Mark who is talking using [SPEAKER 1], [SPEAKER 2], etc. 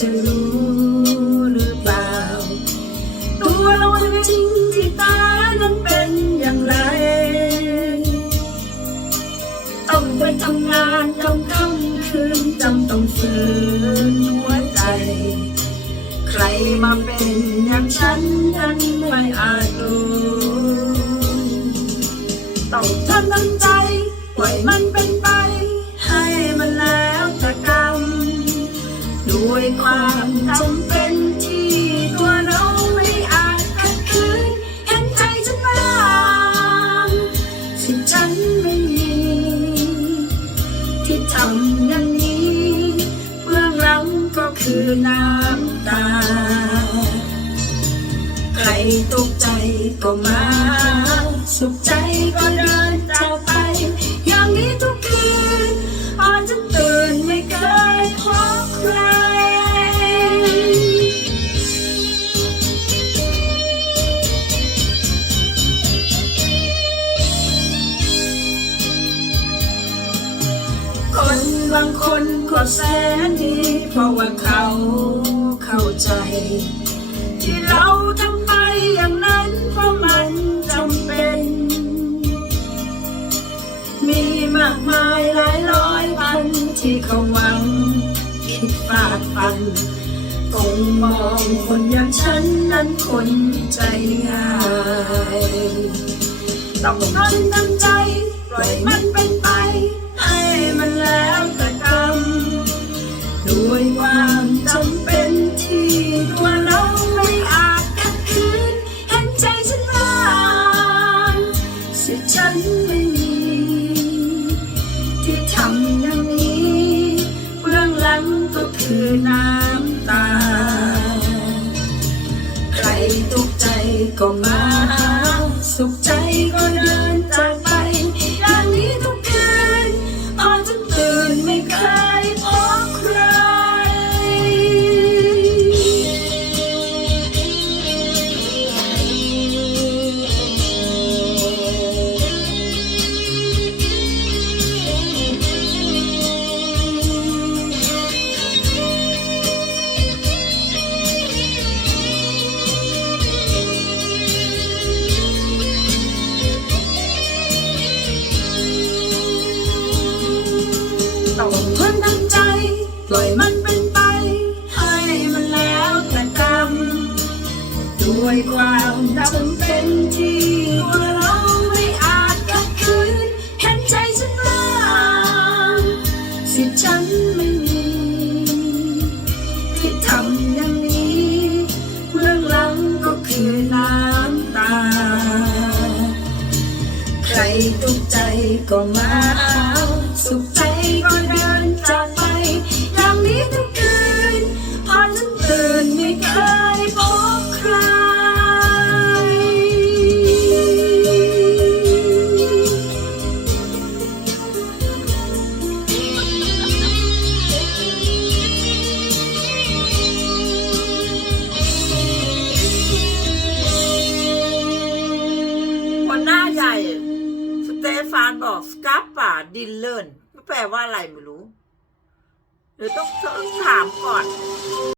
[SPEAKER 1] จะรู้หรือเปล่า ตัวเราจริงที่ตานั้นเป็นอย่างไร ต้องไปทำงานกำค่ำคืนจำต้องฝืนหัวใจ ใครมาเป็นอย่างฉันนั้นไม่ ความจำเป็นที่ตัวเราไม่อาจขัดขืนเห็นใจฉันบ้างที่ฉันไม่มี ที่ทำอย่างนี้เบื้องหลังก็คือน้ำตา ใครตกใจก็มา แสนดีเพราะว่าเขาเข้าใจ ที่เราทำไปอย่างนั้นเพราะมันจำเป็น มีมากมายหลายร้อยพันที่เขาหวังคิดฟาดฟันคงมองคนอย่างฉันนั้นคนใจง่าย ต้องทนทำใจปล่อยมันเป็น ด้วยความจำเป็นที่ตัวเราไม่อาจขัดขืนเห็นใจฉันบ้างสิฉันไม่มี ที่ทำอย่างนี้เบื้องหลังก็คือน้ำตา ใครตกใจก็มา ด้วยความจำเป็นที่ตัวเราไม่อาจขัดขืนเห็นใจฉันบ้างสิฉันไม่มีที่ทำอย่างนี้เบื้องหลังก็คือน้ำตา ใครทุกใจก็มาสุขใฟา
[SPEAKER 2] นบอกสกาป่าดินเลินแปลว่าอะไรไม่รู้ หรือต้ต้องถามก่อน